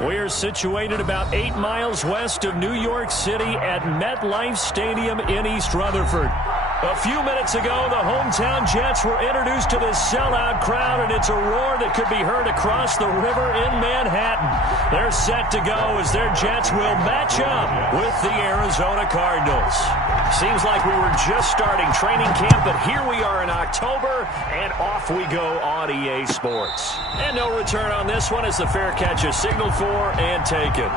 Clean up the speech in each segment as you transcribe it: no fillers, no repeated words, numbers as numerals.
We are situated about 8 miles west of New York City at MetLife Stadium in East Rutherford. A few minutes ago, the hometown Jets were introduced to this sellout crowd, and it's a roar that could be heard across the river in Manhattan. They're set to go as their Jets will match up with the Arizona Cardinals. Seems like we were just starting training camp, but here we are in October, and off we go on EA Sports. And no return on this one as the fair catch is signaled for and taken.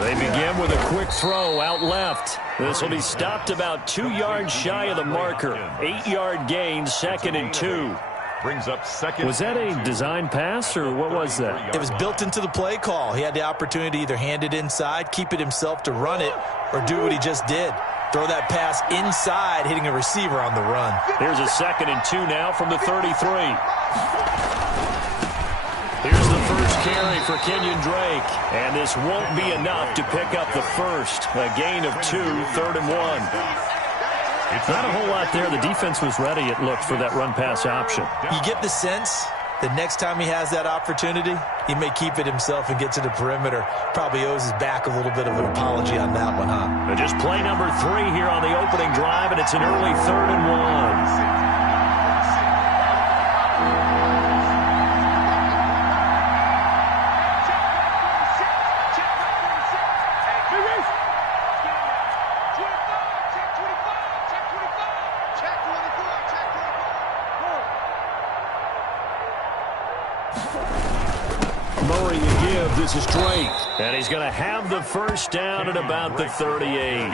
They begin with a quick throw out left. This will be stopped about 2 yards shy of the marker. 8-yard gain, 2nd and 2. Brings up second. Was that a design pass, or what was that? It was built into the play call. He had the opportunity to either hand it inside, keep it himself to run it, or do what he just did. Throw that pass inside, hitting a receiver on the run. Here's a 2nd and 2 now from the 33. Here's the first carry for Kenyon Drake. And this won't be enough to pick up the first. A gain of 2, 3rd and 1. It's not a whole lot there. The defense was ready, it looked, for that run-pass option. You get the sense that next time he has that opportunity, he may keep it himself and get to the perimeter. Probably owes his back a little bit of an apology on that one, huh? And just play number 3 here on the opening drive, and it's an early 3rd and 1. This is Drake, and he's going to have the first down at about the 38.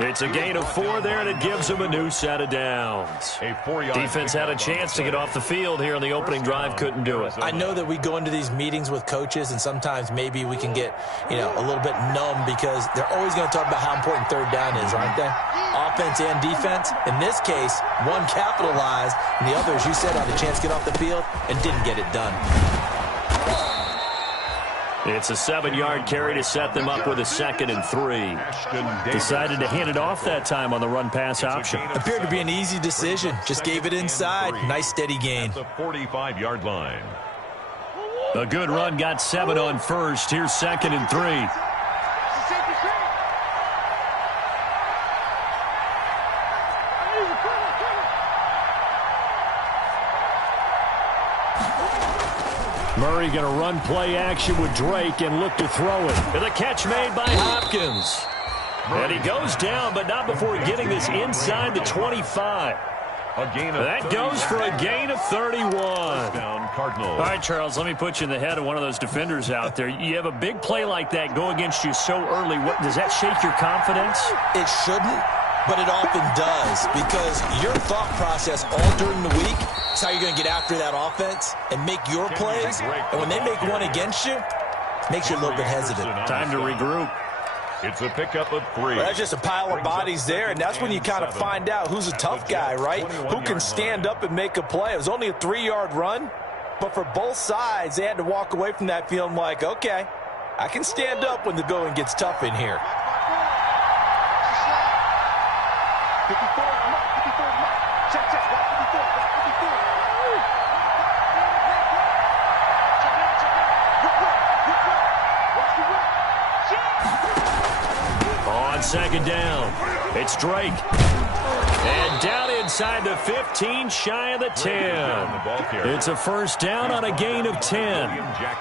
It's a gain of 4 there, and it gives him a new set of downs. Defense had a chance to get off the field here on the opening drive, couldn't do it. I know that we go into these meetings with coaches, and sometimes maybe we can get, a little bit numb because they're always going to talk about how important 3rd down is, aren't they? Offense and defense. In this case, one capitalized, and the other, as you said, had a chance to get off the field and didn't get it done. It's a 7-yard carry to set them up with a 2nd and 3. Decided to hand it off that time on the run-pass option. Appeared to be an easy decision. Just gave it inside. Nice steady gain. The 45-yard line. A good run, got 7 on first. Here's 2nd and 3. Murray going to run play action with Drake and look to throw it. And the catch made by Hopkins. And he goes down, but not before getting this inside the 25. That goes for a gain of 31. All right, Charles, let me put you in the head of one of those defenders out there. You have a big play like that go against you so early. Does that shake your confidence? It shouldn't, but it often does, because your thought process all during the week is how you're going to get after that offense and make your plays. And when they make one against you, it makes you a little bit hesitant. Time to regroup. It's a pickup of 3. Well, that's just a pile of bodies there, and that's when you kind of find out who's a tough guy, right? Who can stand up and make a play. It was only a 3-yard run, but for both sides, they had to walk away from that feeling like, okay, I can stand up when the going gets tough in here. Second down. It's Drake. And down inside the 15, shy of the 10. It's a first down on a gain of 10.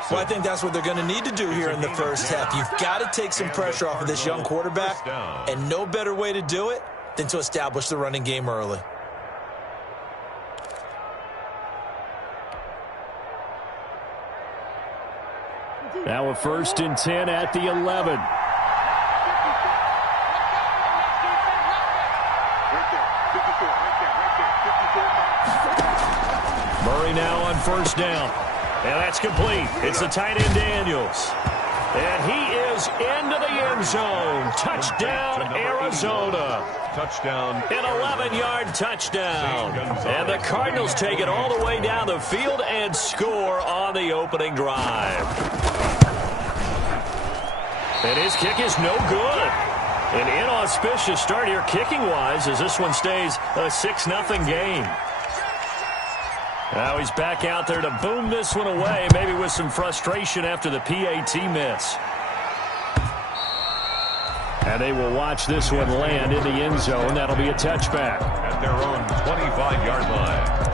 Well, I think that's what they're going to need to do here in the first half. You've got to take some pressure off of this young quarterback, and no better way to do it than to establish the running game early. Now a 1st and 10 at the 11. Murray now on first down. And that's complete. It's the tight end Daniels. And he is into the end zone. Touchdown, Arizona. Touchdown. An 11-yard touchdown. And the Cardinals take it all the way down the field and score on the opening drive. And his kick is no good. An inauspicious start here kicking-wise as this one stays a 6-0 game. Now he's back out there to boom this one away, maybe with some frustration after the PAT miss. And they will watch this one land in the end zone. That'll be a touchback. At their own 25-yard line.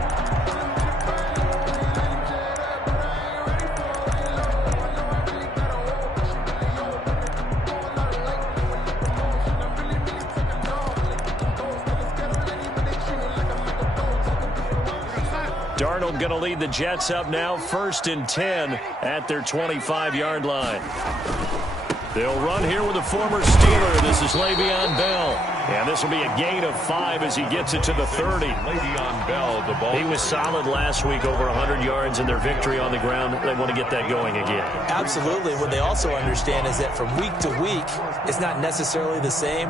Darnold going to lead the Jets up now, 1st and 10 at their 25-yard line. They'll run here with a former Steeler. This is Le'Veon Bell. And this will be a gain of 5 as he gets it to the 30. Le'Veon Bell, the ball. He was solid last week, over 100 yards in their victory on the ground. They want to get that going again. Absolutely. What they also understand is that from week to week, it's not necessarily the same,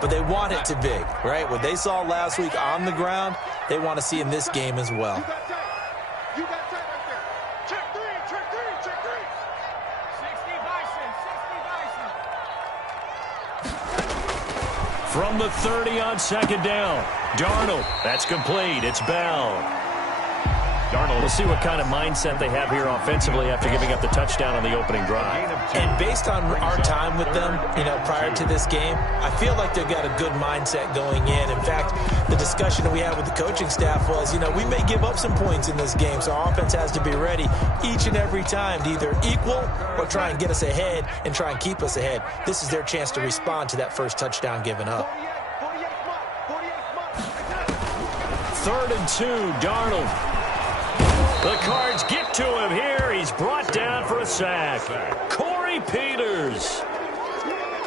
but they want it to be, right? What they saw last week on the ground, they want to see in this game as well. You got time right there. Check three, check three, check three. 60 Bison, 60 Bison. From the 30 on 2nd down, Darnold. That's complete. It's Bell. Darnold. We'll see what kind of mindset they have here offensively after giving up the touchdown on the opening drive. And based on our time with them, prior to this game, I feel like they've got a good mindset going in. In fact, the discussion that we had with the coaching staff was, we may give up some points in this game, so our offense has to be ready each and every time to either equal or try and get us ahead and try and keep us ahead. This is their chance to respond to that first touchdown given up. 3rd and 2, Darnold. The Cards get to him here. He's brought down for a sack. Corey Peters.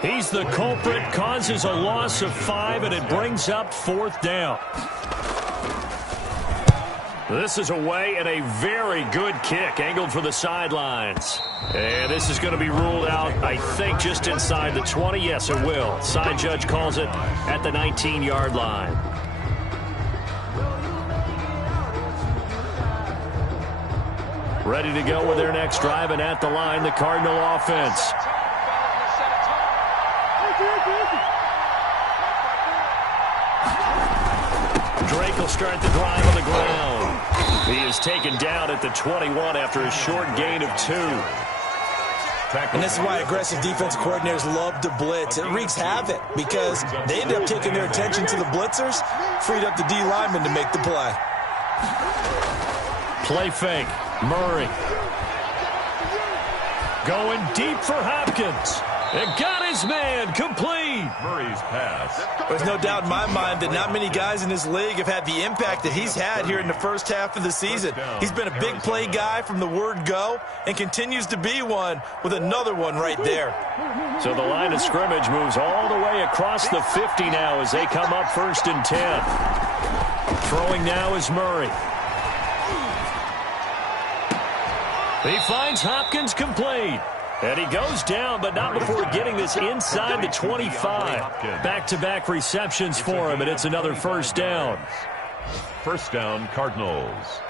He's the culprit, causes a loss of 5, and it brings up 4th down. This is away and a very good kick, angled for the sidelines. And this is going to be ruled out, I think, just inside the 20. Yes, it will. Side judge calls it at the 19-yard line. Ready to go with their next drive, and at the line, the Cardinal offense. Drake will start the drive on the ground. He is taken down at the 21 after a short gain of 2. And this is why aggressive defensive coordinators love to blitz. It wreaks havoc because they end up taking their attention to the blitzers, freed up the D lineman to make the play. Play fake. Murray. Going deep for Hopkins. And got his man complete. Murray's pass. There's no doubt in my mind that not many guys in this league have had the impact that he's had here in the first half of the season. He's been a big play guy from the word go and continues to be one with another one right there. So the line of scrimmage moves all the way across the 50 now as they come up 1st and 10. Throwing now is Murray. He finds Hopkins complete. And he goes down, but not before getting this inside the 25. Back-to-back receptions for him, and it's another 1st down. 1st down, Cardinals.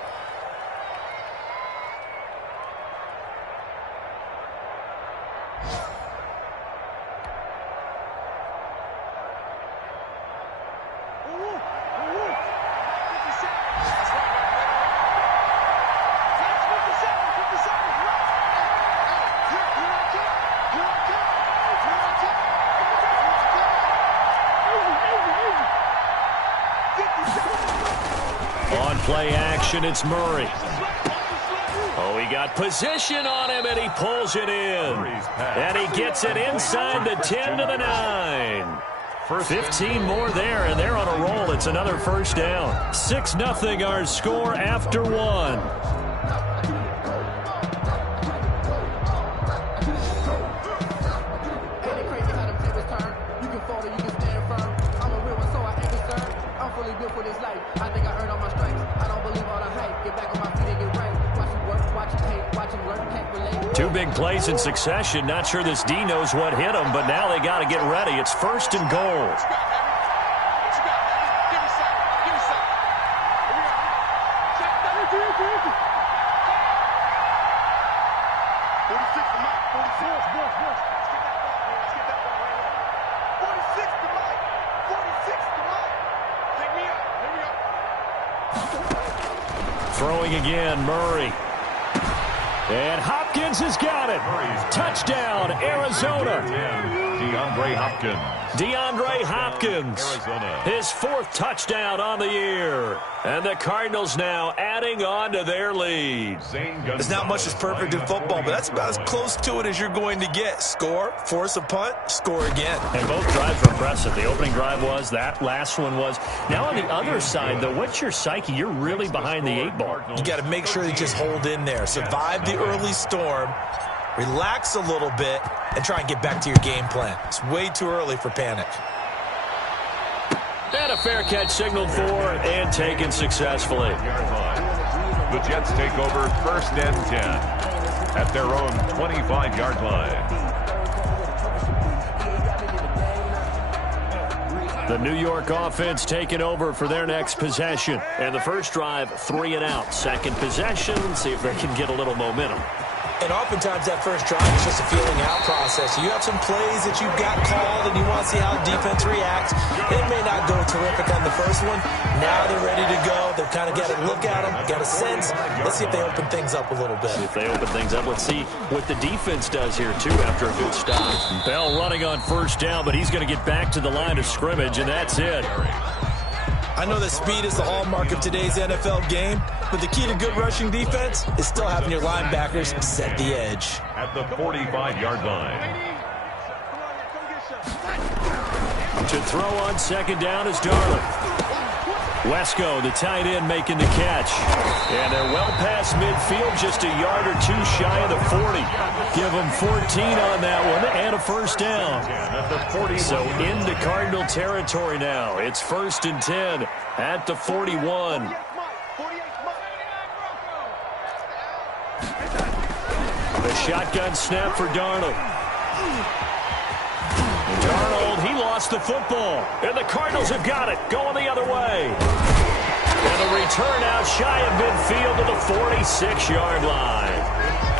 On play action, it's Murray. Oh, he got position on him, and he pulls it in. And he gets it inside the 10 to the 9. 15 more there, and they're on a roll. It's another 1st down. 6-0 our score after 1. life. I think I earned all my stripes. I don't believe all the hype. Get back on my feet and get right. Watch him work, watch him hate, watch him learn, can't relate. Two big plays in succession. Not sure this D knows what hit him, but now they got to get ready. It's first and goal. Throwing again, Murray. And Hopkins has got it. Touchdown, Arizona. DeAndre Hopkins. DeAndre Hopkins. Arizona. His fourth touchdown on the year. And the Cardinals now adding on to their lead. There's not much that's perfect in football, but that's about as close to it as you're going to get. Score, force a punt, score again. And both drives were impressive. The opening drive was, that last one was. Now on the other side, though, what's your psyche? You're really behind the 8-ball. You got to make sure you just hold in there. Survive the early storm, relax a little bit, and try and get back to your game plan. It's way too early for panic. And a fair catch signaled for and taken successfully. The Jets take over first and 10 at their own 25-yard line. The New York offense taking over for their next possession. And the first drive, 3 and out. Second possession, see if they can get a little momentum. And oftentimes that first drive is just a feeling out process. You have some plays that you've got called and you want to see how the defense reacts. It may not go terrific on the first one. Now they're ready to go. They've kind of got to look at them, got a sense. Let's see if they open things up a little bit. If they open things up, let's see what the defense does here, too, after a good stop. Bell running on first down, but he's going to get back to the line of scrimmage, and that's it. I know that speed is the hallmark of today's NFL game, but the key to good rushing defense is still having your linebackers set the edge. At the 45-yard line. To throw on second down is Darling. Wesco, the tight end, making the catch. And they're well past midfield, just a yard or two shy of the 40. Give them 14 on that one and a first down. So into Cardinal territory now. It's first and 10 at the 41. The shotgun snap for Darnold. Darnold, he lost the football. And the Cardinals have got it, going the other way. And a return out shy of midfield to the 46-yard line.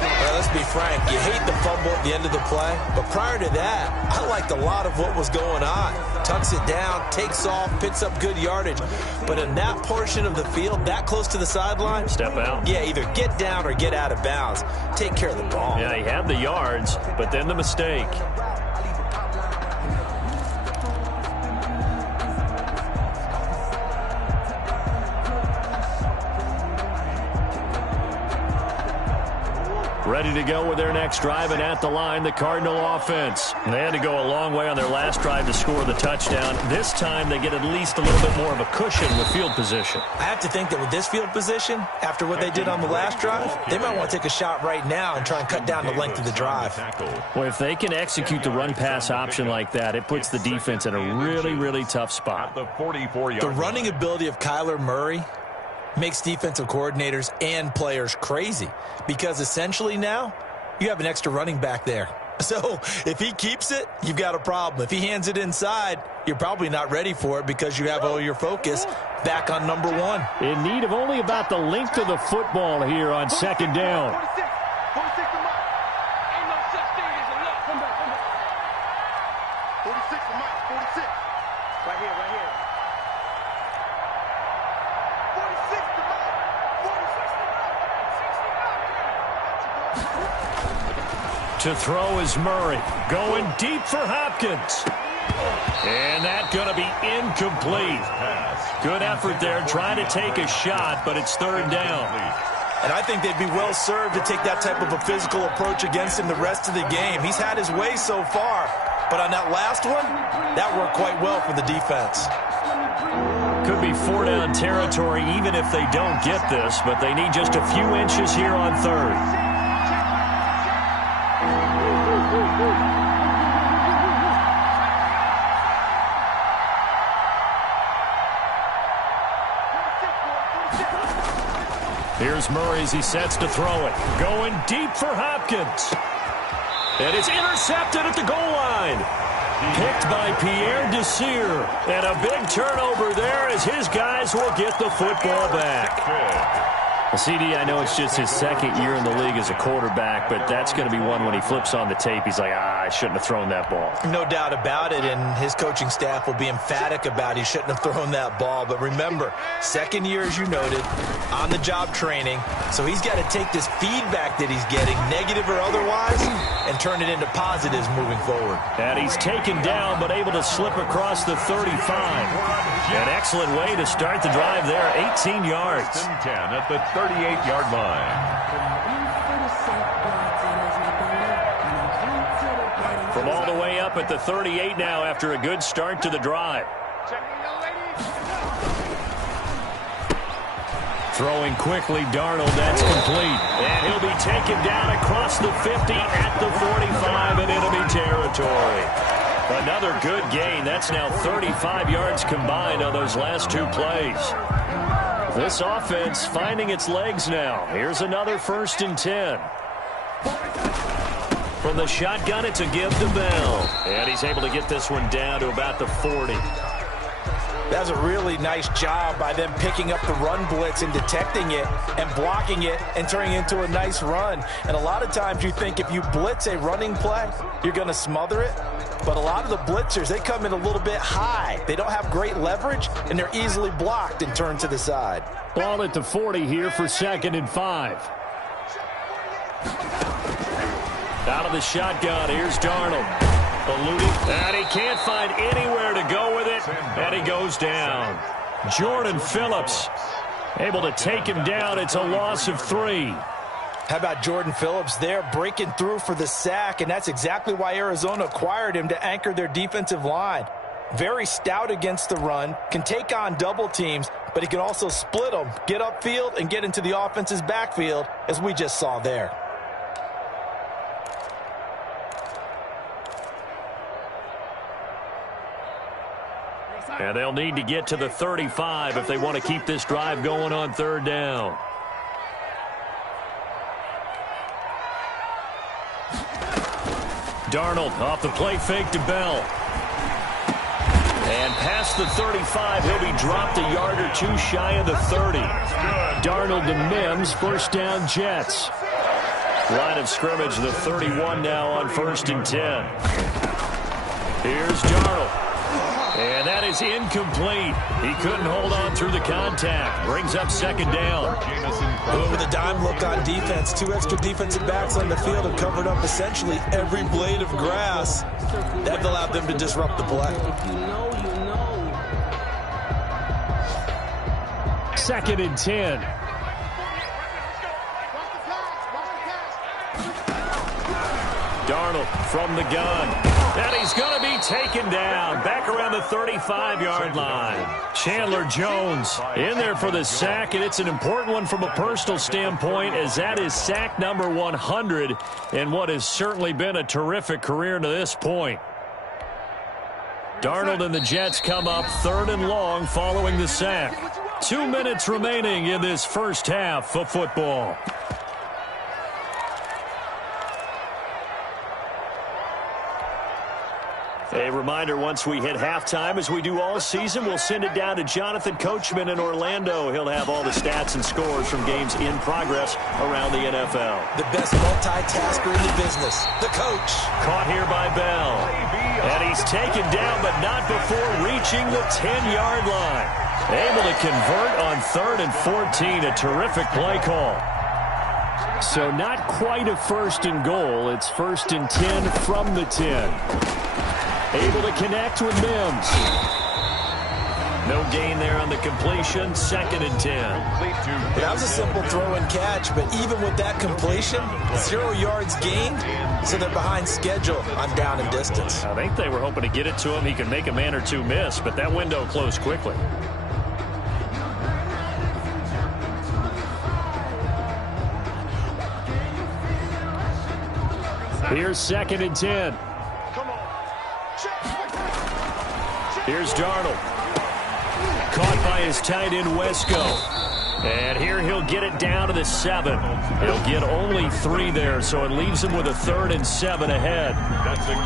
Well, let's be frank. You hate the fumble at the end of the play. But prior to that, I liked a lot of what was going on. Tucks it down, takes off, picks up good yardage. But in that portion of the field, that close to the sideline, step out. Yeah, either get down or get out of bounds. Take care of the ball. Yeah, he had the yards, but then the mistake. Ready to go with their next drive, and at the line, the Cardinal offense. They had to go a long way on their last drive to score the touchdown. This time, they get at least a little bit more of a cushion with field position. I have to think that with this field position, after what they did on the last drive, they might want to take a shot right now and try and cut down the length of the drive. Well, if they can execute the run-pass option like that, it puts the defense in a really, really tough spot. The 44-yard The running ability of Kyler Murray makes defensive coordinators and players crazy, because essentially now you have an extra running back there. So if he keeps it, you've got a problem. If he hands it inside, you're probably not ready for it because you have all your focus back on number one. In need of only about the length of the football here on second down. 46 to Mike. Ain't no such thing as a lock. Come back. 46 to Mike. 46. Right here. 46 to Mike. 46 to Mike. To throw is Murray. Going deep for Hopkins. And that's going to be incomplete. Good effort there, trying to take a shot, but it's third down. And I think they'd be well served to take that type of a physical approach against him the rest of the game. He's had his way so far, but on that last one, that worked quite well for the defense. Could be four-down territory even if they don't get this, but they need just a few inches here on third. Here's Murray as he sets to throw it. Going deep for Hopkins. And it's intercepted at the goal line. Picked by Pierre Desir. And a big turnover there as his guys will get the football back. Well, CD, I know it's just his second year in the league as a quarterback, but that's going to be one when he flips on the tape. He's like, I shouldn't have thrown that ball. No doubt about it, and his coaching staff will be emphatic about he shouldn't have thrown that ball. But remember, second year, as you noted, on-the-job training, so he's got to take this feedback that he's getting, negative or otherwise, and turn it into positives moving forward. And he's taken down, but able to slip across the 35. An excellent way to start the drive there, 18 yards. 10 at the 38-yard line. From all the way up at the 38 now after a good start to the drive. Throwing quickly, Darnold, that's complete. And he'll be taken down across the 50 at the 45 in enemy territory. Another good gain. That's now 35 yards combined on those last two plays. This offense finding its legs now. Here's another 1st and 10. From the shotgun, it's a give to Bell. And he's able to get this one down to about the 40. That's a really nice job by them picking up the run blitz and detecting it and blocking it and turning it into a nice run. And a lot of times you think if you blitz a running play, you're going to smother it. But a lot of the blitzers, they come in a little bit high. They don't have great leverage, and they're easily blocked and turned to the side. Ball at the 40 here for 2nd and 5. Out of the shotgun, here's Darnold. Eluding, and he can't find anywhere to go with it, and he goes down. Jordan Phillips able to take him down. It's a loss of 3. How about Jordan Phillips there breaking through for the sack, and that's exactly why Arizona acquired him to anchor their defensive line. Very stout against the run, can take on double teams, but he can also split them, get upfield, and get into the offense's backfield, as we just saw there. And they'll need to get to the 35 if they want to keep this drive going on 3rd down. Darnold off the play fake to Bell. And past the 35, he'll be dropped a yard or two shy of the 30. Darnold to Mims, 1st down Jets. Line of scrimmage, the 31 now on 1st and 10. Here's Darnold. And that is incomplete. He couldn't hold on through the contact. Brings up 2nd down. With a dime look on defense, 2 extra defensive backs on the field have covered up essentially every blade of grass. That allowed them to disrupt the play. 2nd and 10. Darnold from the gun. And he's going to be taken down back around the 35-yard line. Chandler Jones in there for the sack, and it's an important one from a personal standpoint, as that is sack number 100 in what has certainly been a terrific career to this point. Darnold and the Jets come up 3rd and long following the sack. 2 minutes remaining in this first half of football. A reminder, once we hit halftime, as we do all season, we'll send it down to Jonathan Coachman in Orlando. He'll have all the stats and scores from games in progress around the NFL. The best multitasker in the business, the coach. Caught here by Bell. And he's taken down, but not before reaching the 10-yard line. Able to convert on 3rd and 14, a terrific play call. So not quite a 1st and goal. It's 1st and 10 from the 10. Able to connect with Mims. No gain there on the completion. 2nd and 10. That was a simple throw and catch, but even with that completion, 0 yards gained, so they're behind schedule on down and distance. I think they were hoping to get it to him. He could make a man or two miss, but that window closed quickly. Here's 2nd and 10. Here's Darnold. Caught by his tight end, Wesco. And here he'll get it down to the 7. He'll get only 3 there, so it leaves him with a 3rd and 7 ahead.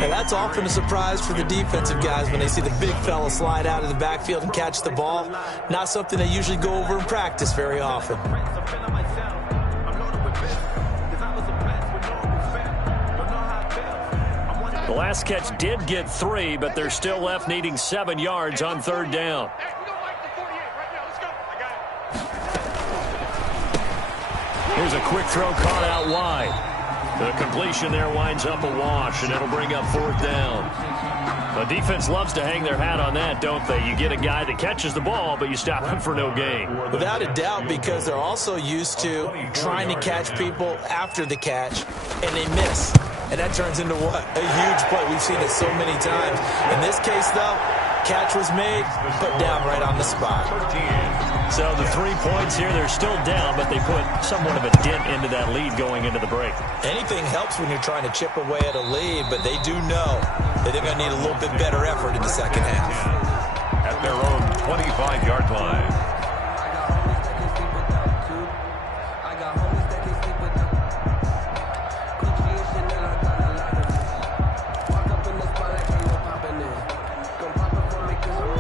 And that's often a surprise for the defensive guys when they see the big fella slide out of the backfield and catch the ball. Not something they usually go over in practice very often. The last catch did get 3, but they're still left needing 7 yards on 3rd down. Here's a quick throw caught out wide. The completion there winds up a wash, and it'll bring up 4th down. The defense loves to hang their hat on that, don't they? You get a guy that catches the ball, but you stop him for no gain. Without a doubt, because they're also used to trying to catch people after the catch, and they miss. And that turns into what? A huge play. We've seen it so many times. In this case, though, catch was made, put down right on the spot. So the 3 points here, they're still down, but they put somewhat of a dent into that lead going into the break. Anything helps when you're trying to chip away at a lead, but they do know that they're going to need a little bit better effort in the second half. At their own 25-yard line.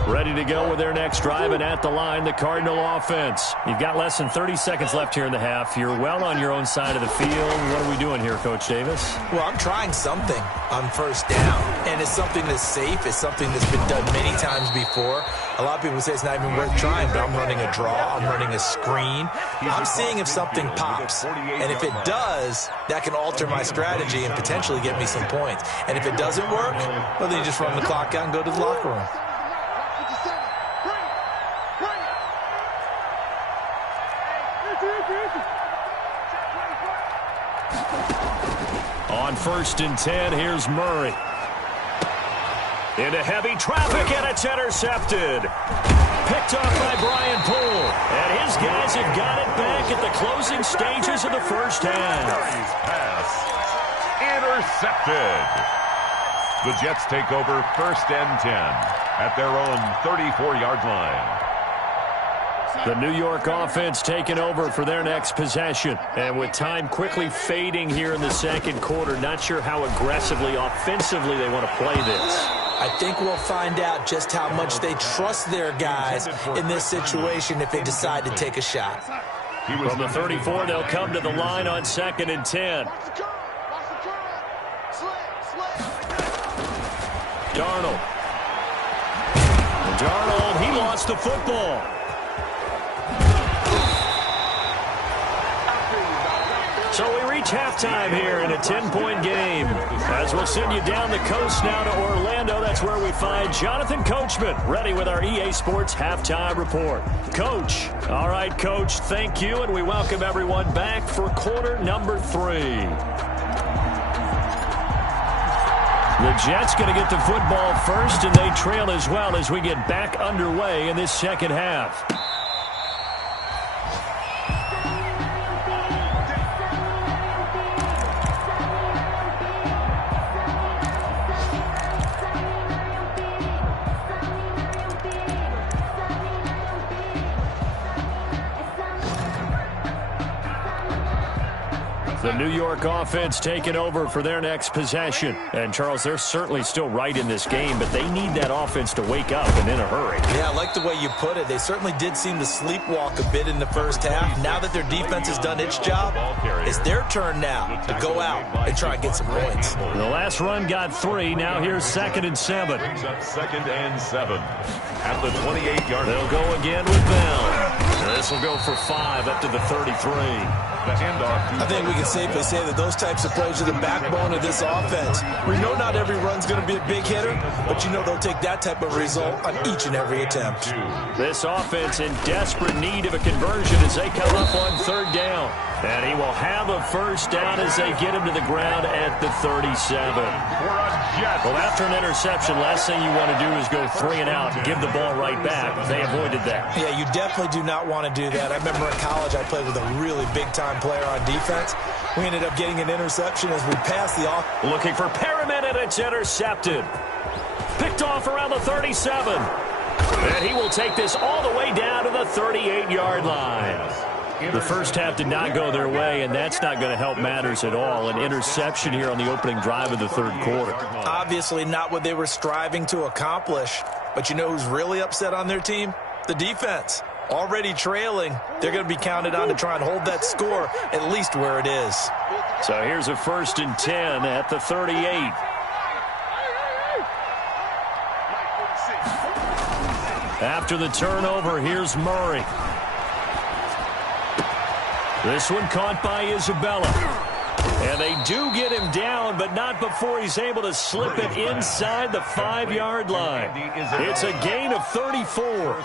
Ready to go with their next drive, and at the line, the Cardinal offense. You've got less than 30 seconds left here in the half. You're well on your own side of the field. What are we doing here, Coach Davis? Well, I'm trying something on 1st down, and it's something that's safe. It's something that's been done many times before. A lot of people say it's not even worth trying, but I'm running a draw. I'm running a screen. I'm seeing if something pops, and if it does, that can alter my strategy and potentially get me some points. And if it doesn't work, well, then you just run the clock out and go to the locker room. On 1st and 10, here's Murray. Into heavy traffic, and it's intercepted. Picked off by Brian Poole. And his guys have got it back at the closing stages of the first half. Pass intercepted. The Jets take over 1st and 10 at their own 34-yard line. The New York offense taking over for their next possession. And with time quickly fading here in the second quarter, not sure how aggressively, offensively they want to play this. I think we'll find out just how much they trust their guys in this situation if they decide to take a shot. From the 34, they'll come to the line on 2nd and 10. Darnold, he lost the football. So we reach halftime here in a 10-point game. As we'll send you down the coast now to Orlando, that's where we find Jonathan Coachman, ready with our EA Sports Halftime Report. Coach. All right, Coach, thank you, and we welcome everyone back for quarter number 3. The Jets going to get the football first, and they trail as well as we get back underway in this second half. The New York offense taking over for their next possession. And, Charles, they're certainly still right in this game, but they need that offense to wake up and in a hurry. Yeah, I like the way you put it. They certainly did seem to sleepwalk a bit in the first half. Now that their defense has done its job, it's their turn now to go out and try and get some points. The last run got 3. Now here's 2nd and 7. 2nd and 7 at the 28-yard line. They'll go again with Bell. This will go for 5 up to the 33. The handoff. I think we can safely say that those types of plays are the backbone of this offense. We know not every run's going to be a big hitter, but you know they'll take that type of result on each and every attempt. This offense in desperate need of a conversion as they come up on 3rd down. And he will have a first down as they get him to the ground at the 37. Well, after an interception, last thing you want to do is go 3 and out and give the ball right back. They avoided that. Yeah, you definitely do not want to do that. I remember in college I played with a really big-time player on defense. We ended up getting an interception as we passed the off. Looking for Perriman, and it's intercepted. Picked off around the 37. And he will take this all the way down to the 38-yard line. The first half did not go their way, and that's not going to help matters at all. An interception here on the opening drive of the third quarter. Obviously not what they were striving to accomplish. But you know who's really upset on their team? The defense. Already trailing, they're going to be counted on to try and hold that score at least where it is. So here's a 1st and 10 at the 38. After the turnover, here's Murray. This one caught by Isabella. And they do get him down, but not before he's able to slip it inside the 5-yard line. It's a gain of 34.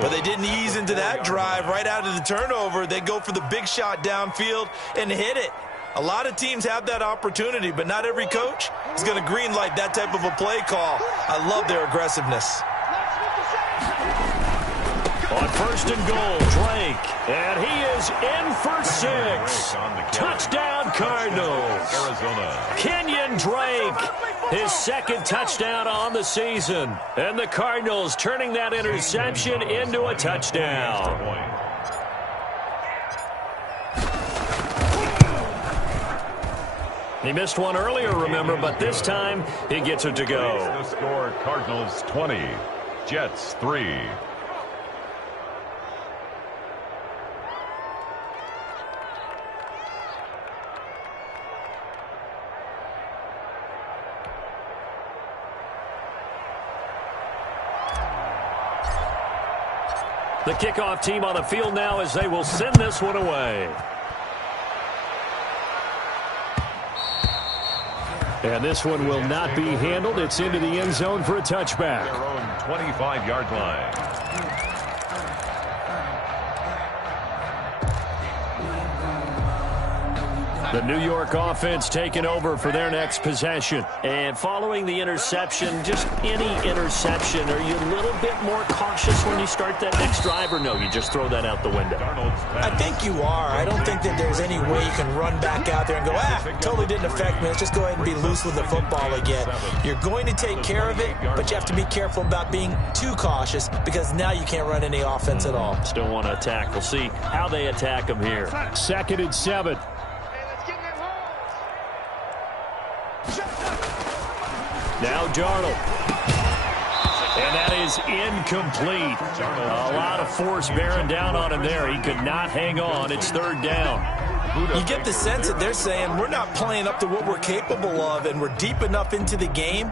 But they didn't ease into that drive right out of the turnover. They go for the big shot downfield and hit it. A lot of teams have that opportunity, but not every coach is going to green light that type of a play call. I love their aggressiveness. On 1st and goal, Drake. And he is in for 6. Touchdown, Cardinals. Arizona. Kenyon Drake, his 2nd touchdown on the season. And the Cardinals turning that interception into a touchdown. He missed one earlier, remember, but this time he gets it to go. The score, Cardinals 20, Jets 3. The kickoff team on the field now as they will send this one away. And this one will not be handled. It's into the end zone for a touchback. Their own 25-yard line. The New York offense taking over for their next possession. And following the interception, just any interception, are you a little bit more cautious when you start that next drive, or no, you just throw that out the window? I think you are. I don't think that there's any way you can run back out there and go, totally didn't affect me. Let's just go ahead and be loose with the football again. You're going to take care of it, but you have to be careful about being too cautious because now you can't run any offense at all. Still want to attack. We'll see how they attack them here. 2nd and 7. Now Darnold. And that is incomplete. A lot of force bearing down on him there. He could not hang on. It's 3rd down. You get the sense that they're saying we're not playing up to what we're capable of, and we're deep enough into the game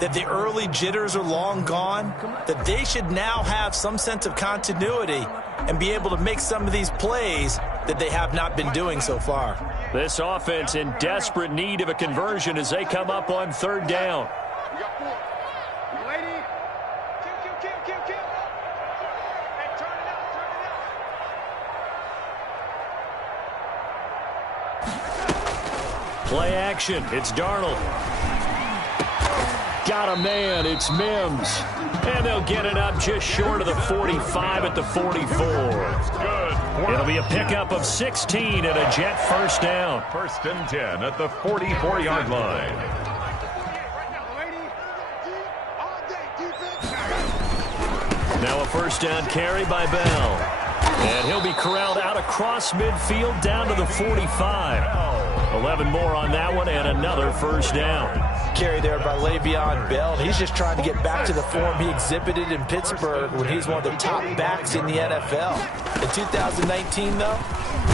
that the early jitters are long gone, that they should now have some sense of continuity and be able to make some of these plays that they have not been doing so far. This offense in desperate need of a conversion as they come up on 3rd down. Play action. It's Darnold. Got a man. It's Mims. And they'll get it up just short of the 45 at the 44. It'll be a pickup of 16 and a Jet 1st down. 1st and 10 at the 44-yard line. Now a 1st down carry by Bell. And he'll be corralled out across midfield down to the 45. 11 more on that one and another 1st down. Carry there by Le'Veon Bell. He's just trying to get back to the form he exhibited in Pittsburgh when he's one of the top backs in the NFL. In 2019, though,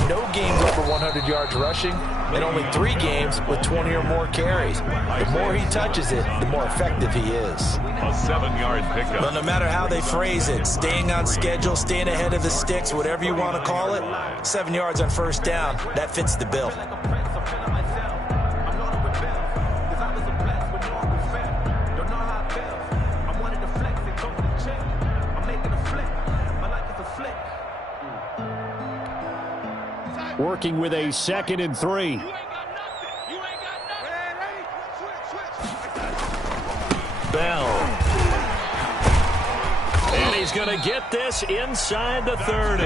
no games over 100 yards rushing and only 3 games with 20 or more carries. The more he touches it, the more effective he is. A 7-yard pickup. But no matter how they phrase it, staying on schedule, staying ahead of the sticks, whatever you want to call it, 7 yards on 1st down, that fits the bill. Working with a 2nd and 3. Bell. And he's going to get this inside the 30.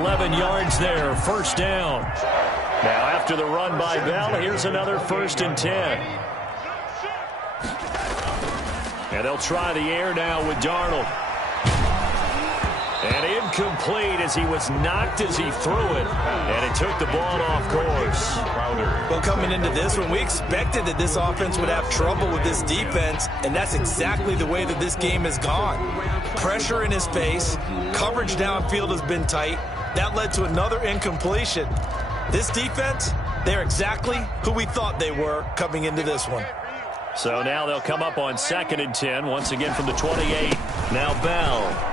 11 yards there, 1st down. Now after the run by Bell, here's another 1st and 10. And they'll try the air now with Darnold. And incomplete as he was knocked as he threw it. And it took the ball off course. Well, coming into this one, we expected that this offense would have trouble with this defense, and that's exactly the way that this game has gone. Pressure in his face, coverage downfield has been tight. That led to another incompletion. This defense, they're exactly who we thought they were coming into this one. So now they'll come up on 2nd and 10, once again from the 28. Now Bell.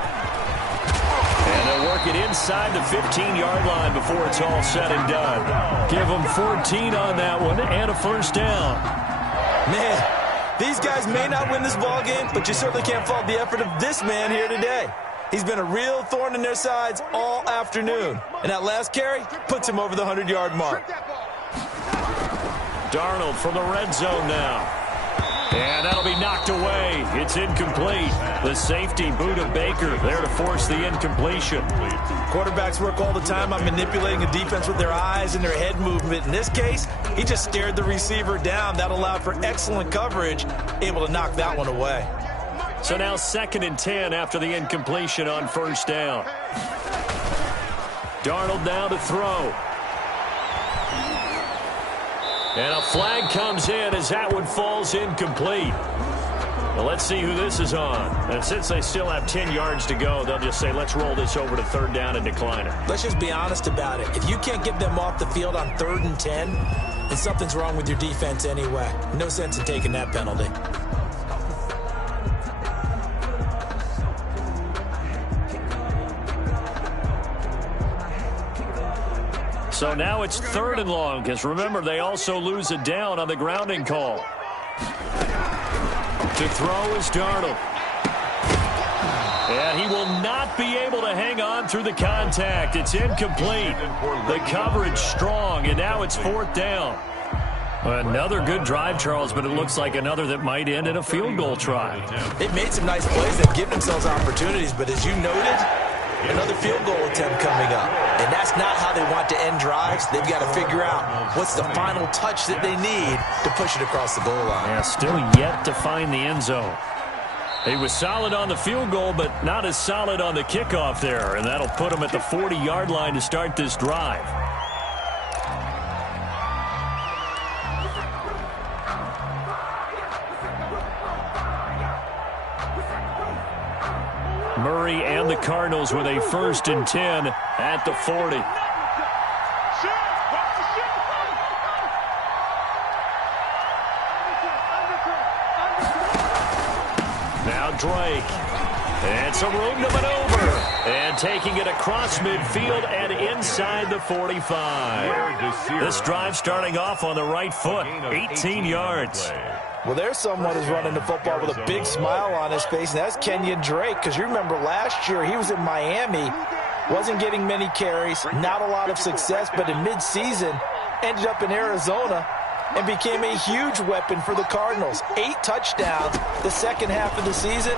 And they'll work it inside the 15-yard line before it's all said and done. Give them 14 on that one and a first down. Man, these guys may not win this ball game, but you certainly can't fault the effort of this man here today. He's been a real thorn in their sides all afternoon. And that last carry puts him over the 100-yard mark. Darnold from the red zone now. And that'll be knocked away. It's incomplete. The safety, Buda Baker, there to force the incompletion. Quarterbacks work all the time on manipulating a defense with their eyes and their head movement. In this case, he just stared the receiver down. That allowed for excellent coverage, able to knock that one away. So now 2nd and 10 after the incompletion on first down. Darnold now to throw. And a flag comes in as that one falls incomplete. Well, let's see who this is on. And since they still have 10 yards to go, they'll just say, let's roll this over to 3rd down and decline it. Let's just be honest about it. If you can't get them off the field on 3rd and 10, then something's wrong with your defense anyway. No sense in taking that penalty. So now it's 3rd and long, because remember, they also lose a down on the grounding call. To throw is Darnold. And he will not be able to hang on through the contact. It's incomplete. The coverage strong, and now it's 4th down. Another good drive, Charles, but it looks like another that might end in a field goal try. They've made some nice plays. They've given themselves opportunities, but as you noted, another field goal attempt coming up. And that's not how they want to end drives. They've got to figure out what's the final touch that they need to push it across the goal line. Yeah, still yet to find the end zone. He was solid on the field goal, but not as solid on the kickoff there. And that'll put him at the 40-yard line to start this drive. Murray and the Cardinals with a 1st and 10 at the 40. Now Drake. And some room to maneuver. And taking it across midfield and inside the 45. This drive starting off on the right foot. 18 yards. Well, there's someone who's running the football with a big smile on his face, and that's Kenyon Drake, because you remember last year he was in Miami, wasn't getting many carries, not a lot of success, but in midseason ended up in Arizona and became a huge weapon for the Cardinals. 8 touchdowns the second half of the season,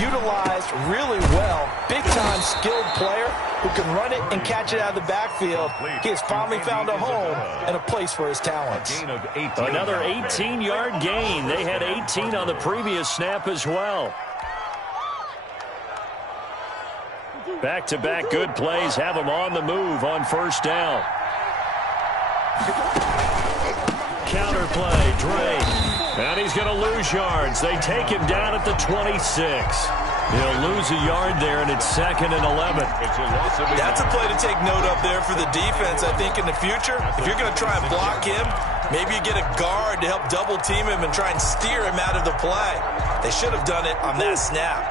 utilized really well. Big-time skilled player who can run it and catch it out of the backfield. He has finally found a home and a place for his talents. Another 18-yard gain. They had 18 on the previous snap as well. Back-to-back good plays have them on the move on first down. Counter play, Drake. And he's going to lose yards. They take him down at the 26. He'll lose a yard there, and it's 2nd and 11. That's a play to take note of there for the defense, I think, in the future. If you're going to try and block him, maybe you get a guard to help double-team him and try and steer him out of the play. They should have done it on that snap.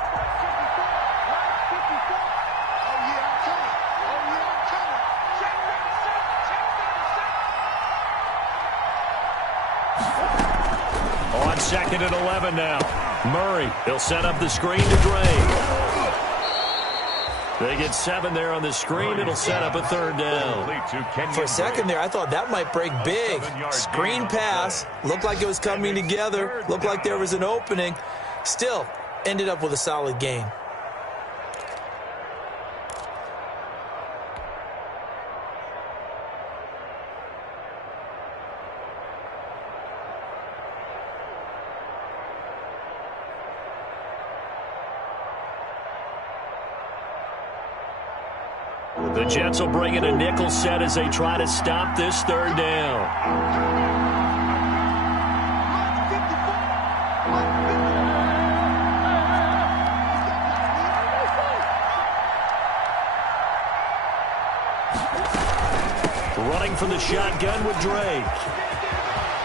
On 2nd and 11 now. Murray, he'll set up the screen to Drake. They get 7 there on the screen. It'll set up a 3rd down. For a second there, I thought that might break big. Screen pass. Looked like it was coming together. Looked like there was an opening. Still, ended up with a solid gain. The Jets will bring in a nickel set as they try to stop this third down. Running from the shotgun with Drake.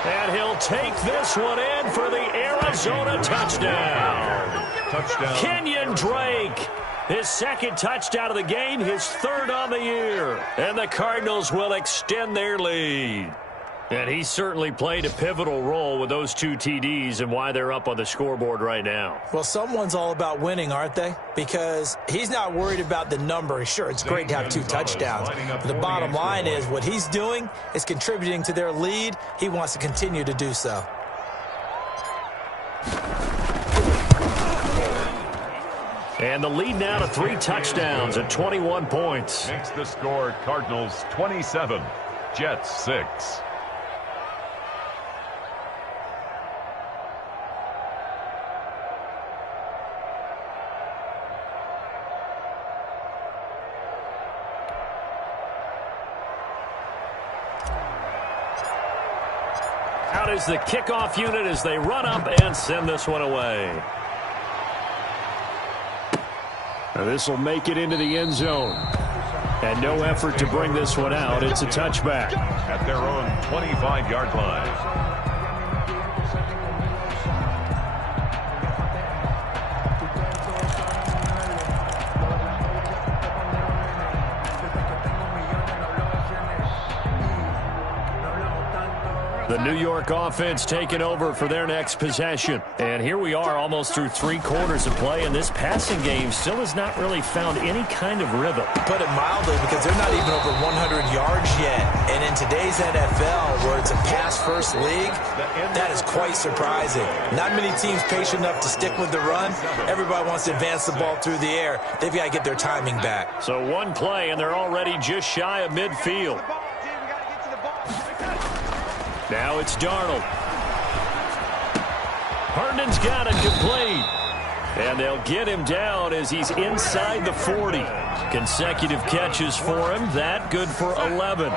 And he'll take this one in for the Arizona touchdown. Kenyon Drake. His second touchdown of the game, his third on the year. And the Cardinals will extend their lead. And he certainly played a pivotal role with those 2 TDs and why they're up on the scoreboard right now. Well, someone's all about winning, aren't they? Because he's not worried about the number. Sure, it's great to have 2 touchdowns. But the bottom line is what he's doing is contributing to their lead. He wants to continue to do so. And the lead now to 3 touchdowns at 21 points. Makes the score Cardinals 27, Jets 6. Out is the kickoff unit as they run up and send this one away. This will make it into the end zone. And no effort to bring this one out. It's a touchback. At their own 25-yard line. The New York offense taking over for their next possession. And here we are almost through 3 quarters of play, and this passing game still has not really found any kind of rhythm. Put it mildly, because they're not even over 100 yards yet. And in today's NFL, where it's a pass-first league, that is quite surprising. Not many teams patient enough to stick with the run. Everybody wants to advance the ball through the air. They've got to get their timing back. So one play, and they're already just shy of midfield. Now it's Darnold. Herndon's got it complete. And they'll get him down as he's inside the 40. Consecutive catches for him. That good for 11.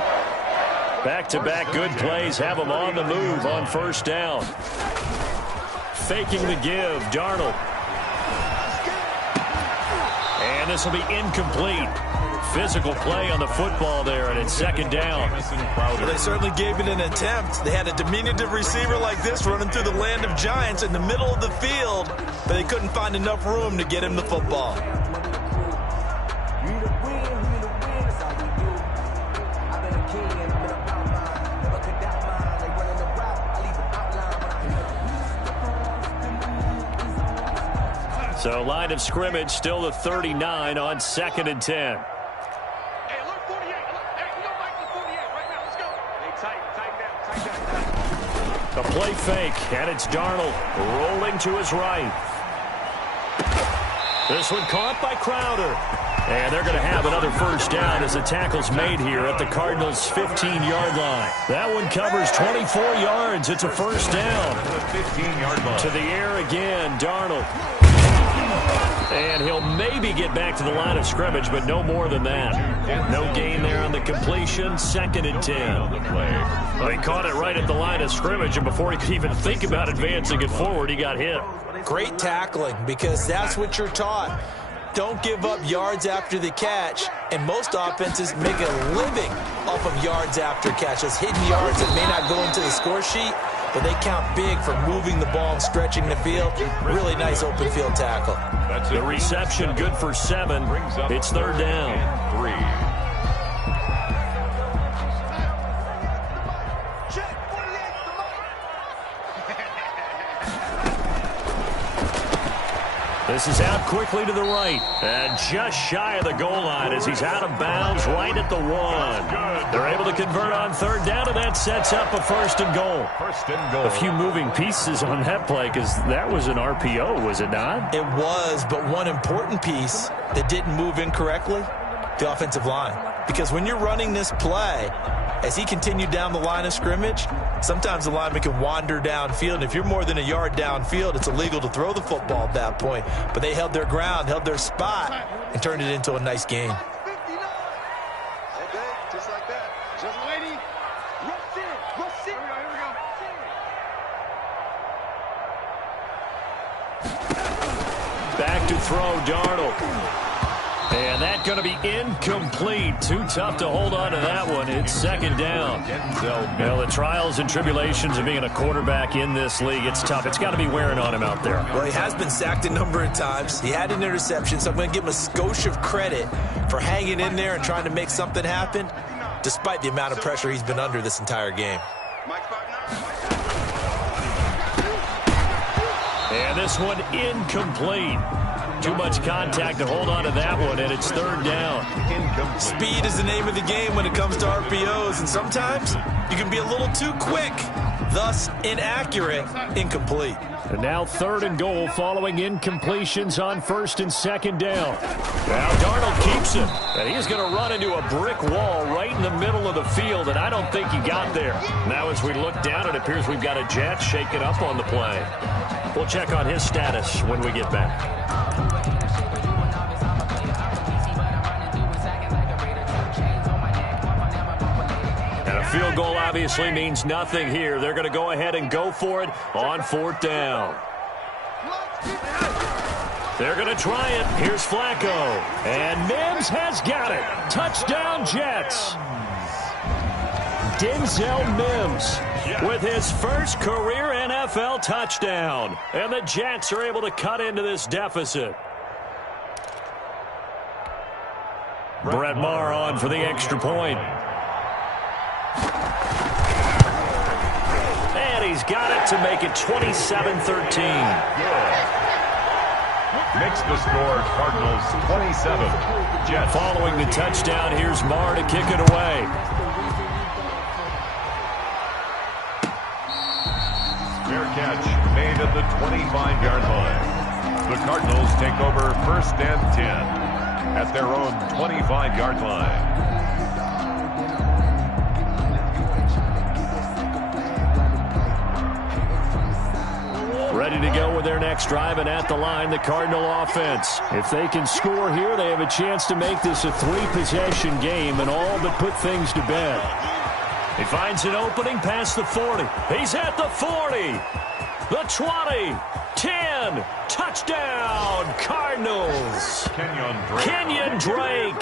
Back-to-back good plays have him on the move on first down. Faking the give, Darnold. And this will be incomplete. Physical play on the football there, and it's second down. Well, they certainly gave it an attempt. They had a diminutive receiver like this running through the land of giants in the middle of the field, but they couldn't find enough room to get him the football. So line of scrimmage still the 39 on 2nd and 10. A play fake, and it's Darnold rolling to his right. This one caught by Crowder. And they're going to have another first down as the tackle's made here at the Cardinals' 15-yard line. That one covers 24 yards. It's a first down. The 15-yard line. To the air again, Darnold. And he'll maybe get back to the line of scrimmage, but no more than that. No gain there on the completion. 2nd and 10. Well, he caught it right at the line of scrimmage, and before he could even think about advancing it forward, he got hit. Great tackling, because that's what you're taught. Don't give up yards after the catch, and most offenses make a living off of yards after catch. Those hidden yards that may not go into the score sheet, but they count big for moving the ball and stretching the field. Really nice open field tackle. The reception good for 7. It's third down. 3. This is out quickly to the right. And just shy of the goal line as he's out of bounds right at the 1. They're able to convert on third down, and that sets up a first and goal. A few moving pieces on that play because that was an RPO, was it not? It was, but one important piece that didn't move incorrectly, the offensive line. Because when you're running this play, as he continued down the line of scrimmage, sometimes the lineman can wander downfield. And if you're more than a yard downfield, it's illegal to throw the football at that point. But they held their ground, held their spot, and turned it into a nice gain. to throw, Darnold. And that's going to be incomplete. Too tough to hold on to that one. It's second down. Well, the trials and tribulations of being a quarterback in this league, it's tough. It's got to be wearing on him out there. Well, he has been sacked a number of times. He had an interception, so I'm going to give him a skosh of credit for hanging in there and trying to make something happen, despite the amount of pressure he's been under this entire game. And this one incomplete. Too much contact to hold on to that one, and it's third down. Speed is the name of the game when it comes to RPOs, and sometimes you can be a little too quick, thus inaccurate, incomplete. And now third and goal following incompletions on first and second down. Now Darnold keeps it, and he's going to run into a brick wall right in the middle of the field, and I don't think he got there. Now as we look down, it appears we've got a Jet shaking up on the play. We'll check on his status when we get back. And a field goal obviously means nothing here. They're going to go ahead and go for it on fourth down. They're going to try it. Here's Flacco. And Mims has got it. Touchdown, Jets. Denzel Mims with his first career NFL touchdown. And the Jets are able to cut into this deficit. Brett Maher on for the extra point. And he's got it to make it 27-13. Makes the score Cardinals 27. Jets. Following the touchdown, here's Maher to kick it away. Fair catch made at the 25-yard line. The Cardinals take over first and 10 at their own 25-yard line. Ready to go with their next drive, and at the line, the Cardinal offense. If they can score here, they have a chance to make this a three-possession game and all but put things to bed. He finds an opening past the 40. He's at the 40. The 20. 10. Touchdown, Cardinals. Kenyon Drake.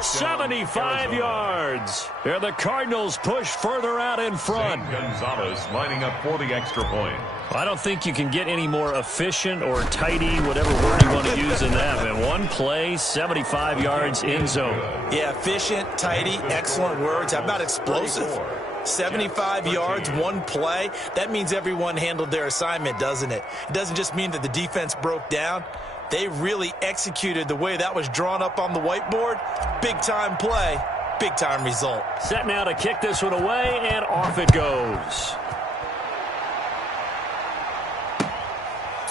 75 yards. And the Cardinals push further out in front. Gonzalez lining up for the extra point. I don't think you can get any more efficient or tidy, whatever word you want to use in that. And one play, 75 yards in zone. Yeah, efficient, tidy, excellent words. How about explosive? 75 yards, one play. That means everyone handled their assignment, doesn't it? It doesn't just mean that the defense broke down. They really executed the way that was drawn up on the whiteboard. Big-time play, big-time result. Set now to kick this one away, and off it goes.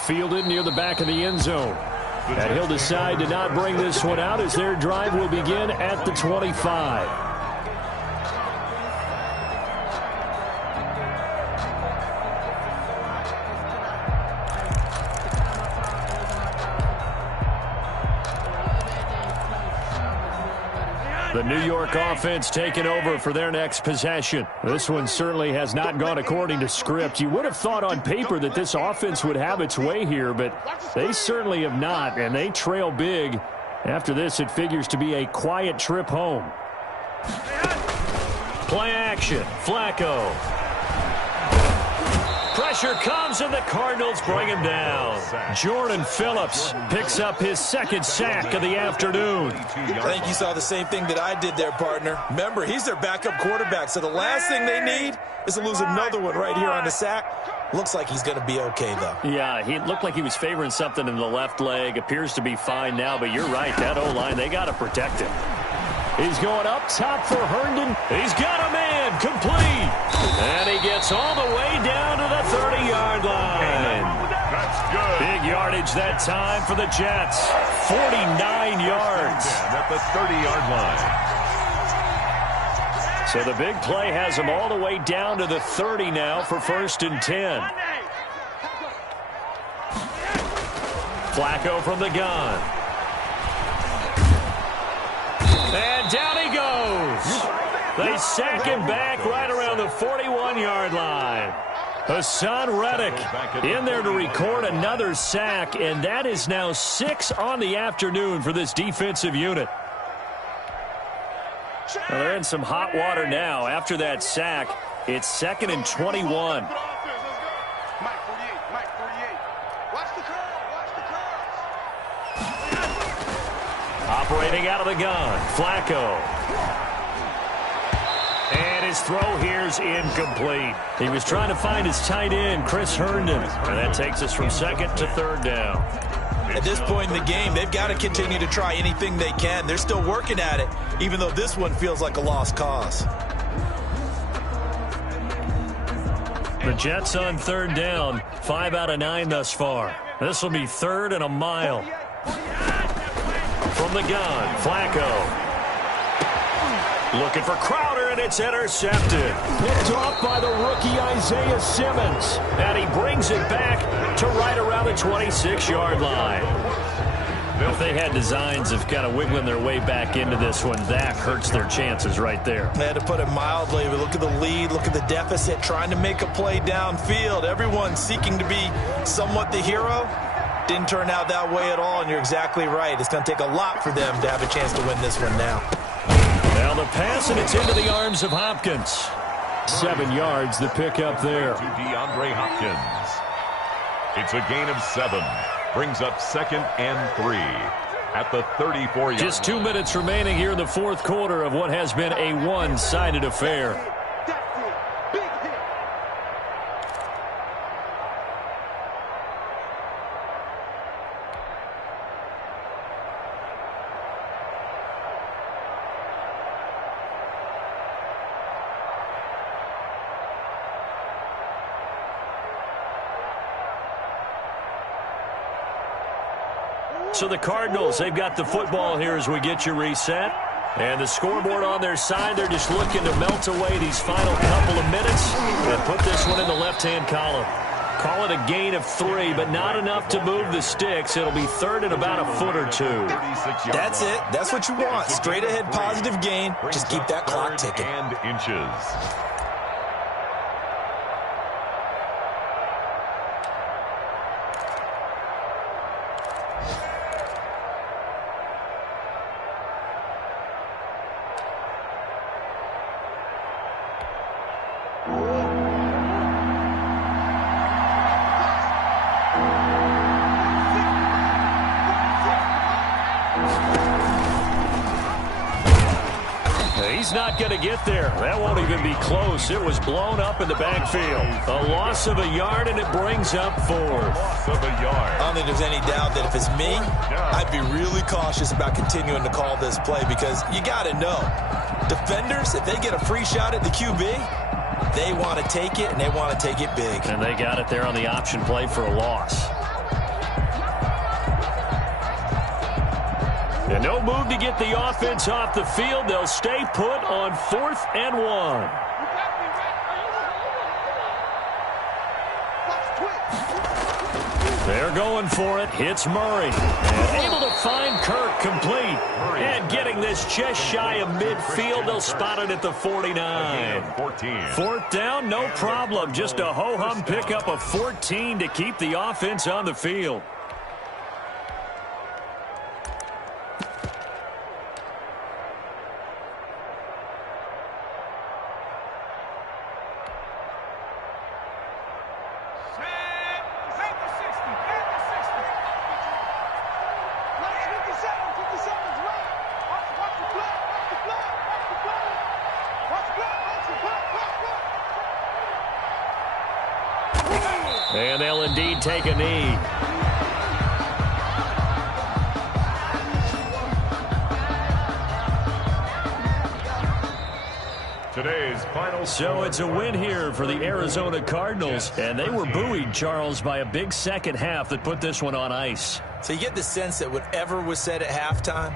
Fielded near the back of the end zone. And he'll decide to not bring this one out as their drive will begin at the 25. The New York offense taking over for their next possession. This one certainly has not gone according to script. You would have thought on paper that this offense would have its way here, but they certainly have not, and they trail big. After this, it figures to be a quiet trip home. Play action. Flacco. Pressure comes, and the Cardinals bring him down. Jordan Phillips picks up his second sack of the afternoon. I think you saw the same thing that I did there, partner. Remember, he's their backup quarterback, so the last thing they need is to lose another one right here on the sack. Looks like he's going to be okay, though. Yeah, he looked like he was favoring something in the left leg. Appears to be fine now, but you're right. That O-line, they got to protect him. He's going up top for Herndon. He's got a man complete. And he gets all the way down to the 30-yard line. That's good. Big yardage that time for the Jets. 49 yards. At the 30-yard line. So the big play has him all the way down to the 30 now for first and 10. Flacco from the gun. And down he goes. They sack him back right around the 41-yard line. Hassan Reddick in there to record another sack, and that is now 6 on the afternoon for this defensive unit. Well, they're in some hot water now. After that sack, it's 2nd and 21. Operating out of the gun, Flacco. And his throw here's incomplete. He was trying to find his tight end, Chris Herndon. And that takes us from 2nd to 3rd down. At this point in the game, they've got to continue to try anything they can. They're still working at it, even though this one feels like a lost cause. The Jets on 3rd down, 5 out of 9 thus far. This will be 3rd and a mile. From the gun, Flacco. Looking for Crowder, and it's intercepted. Picked off by the rookie Isaiah Simmons. And he brings it back to right around the 26-yard line. If they had designs of kind of wiggling their way back into this one, that hurts their chances right there. They had to put it mildly, but look at the lead, look at the deficit, trying to make a play downfield. Everyone seeking to be somewhat the hero. Didn't turn out that way at all, and you're exactly right. It's going to take a lot for them to have a chance to win this one now. Now the pass, and it's into the arms of Hopkins. 7 yards, the pickup there. To DeAndre Hopkins. It's a gain of 7. Brings up 2nd and 3 at the 34-yard line. Just 2 minutes remaining here in the 4th quarter of what has been a one-sided affair. So the Cardinals, they've got the football here as we get you reset. And the scoreboard on their side, they're just looking to melt away these final couple of minutes and put this one in the left-hand column. Call it a gain of 3, but not enough to move the sticks. It'll be 3rd and about a foot or 2. That's it. That's what you want. Straight ahead positive gain. Just keep that clock ticking. And inches. He's not going to get there. That won't even be close. It was blown up in the backfield. A loss of a yard, and it brings up 4th. Loss of a yard. I don't think there's any doubt that if it's me, I'd be really cautious about continuing to call this play because you got to know, defenders, if they get a free shot at the QB, they want to take it, and they want to take it big. And they got it there on the option play for a loss. And no move to get the offense off the field. They'll stay put on 4th and 1. They're going for it. Hits Murray. And able to find Kirk complete. And getting this just shy of midfield. They'll spot it at the 49. 4th down, no problem. Just a ho-hum pickup of 14 to keep the offense on the field. And they'll indeed take a knee. Today's final. So it's a win here for the Arizona Cardinals. And they were buoyed, Charles, by a big second half that put this one on ice. So you get the sense that whatever was said at halftime,